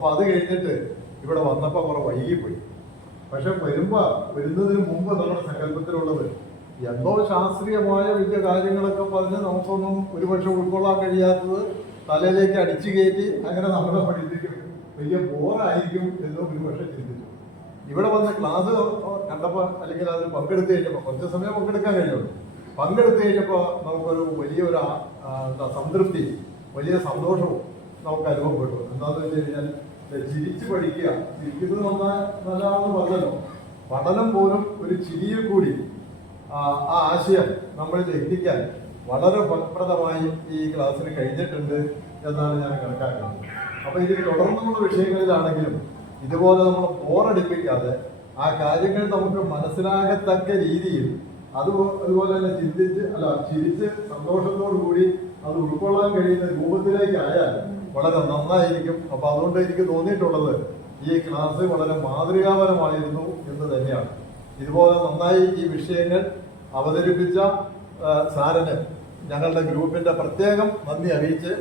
അപ്പൊ അത് കഴിഞ്ഞിട്ട് ഇവിടെ വന്നപ്പോൾ കുറെ വൈകിപ്പോയി. പക്ഷെ വരുന്നതിന് മുമ്പ് നമ്മുടെ സങ്കല്പത്തിലുള്ളത് എന്തോ ശാസ്ത്രീയമായ വലിയ കാര്യങ്ങളൊക്കെ പറഞ്ഞ് നമുക്കൊന്നും ഒരുപക്ഷെ ഉൾക്കൊള്ളാൻ കഴിയാത്തത് തലയിലേക്ക് അടിച്ചു കയറ്റി അങ്ങനെ നമ്മളെ പഠിപ്പിക്കും, വലിയ ബോറായിരിക്കും എന്ന് ഒരുപക്ഷെ ചിന്തിച്ചു. ഇവിടെ വന്ന് ക്ലാസ് കണ്ടപ്പോൾ അല്ലെങ്കിൽ അതിൽ പങ്കെടുത്തു കഴിഞ്ഞപ്പോൾ കുറച്ച് സമയം പങ്കെടുക്കാൻ കഴിയുള്ളൂ. പങ്കെടുത്തു കഴിഞ്ഞപ്പോൾ നമുക്കൊരു വലിയൊരു സംതൃപ്തി, വലിയ സന്തോഷവും നമുക്ക് അനുഭവപ്പെട്ടു. എന്താണെന്ന് വെച്ച് കഴിഞ്ഞാൽ ചിരിച്ചു പഠിക്കുക, ചിരിക്കുന്നത് നല്ലതാണെന്ന് പറഞ്ഞല്ലോ. പഠനം പോലും ഒരു ചിരിയിൽ കൂടി ആ ആശയം നമ്മളിൽ എത്തിക്കാൻ വളരെ ഫലപ്രദമായി ഈ ക്ലാസ്സിന് കഴിഞ്ഞിട്ടുണ്ട് എന്നാണ് ഞാൻ കണക്കാക്കുന്നത്. അപ്പൊ ഇതിൽ തുടർന്നുള്ള വിഷയങ്ങളിലാണെങ്കിലും ഇതുപോലെ നമ്മൾ ബോറടിപ്പിക്കാതെ ആ കാര്യങ്ങൾ നമുക്ക് മനസ്സിലാകത്തക്ക രീതിയിൽ അതുപോലെ തന്നെ ചിരിച്ച് സന്തോഷത്തോടു കൂടി അത് ഉൾക്കൊള്ളാൻ കഴിയുന്ന രൂപത്തിലേക്കായാൽ വളരെ നന്നായിരിക്കും. അപ്പൊ അതുകൊണ്ട് എനിക്ക് തോന്നിയിട്ടുള്ളത് ഈ ക്ലാസ് വളരെ മാതൃകാപരമായിരുന്നു എന്ന് തന്നെയാണ്. ഇതുപോലെ നന്നായി ഈ വിഷയങ്ങൾ അവതരിപ്പിച്ച സാറിന് ഞങ്ങളുടെ ഗ്രൂപ്പിന്റെ പ്രത്യേകം നന്ദി അറിയിച്ച്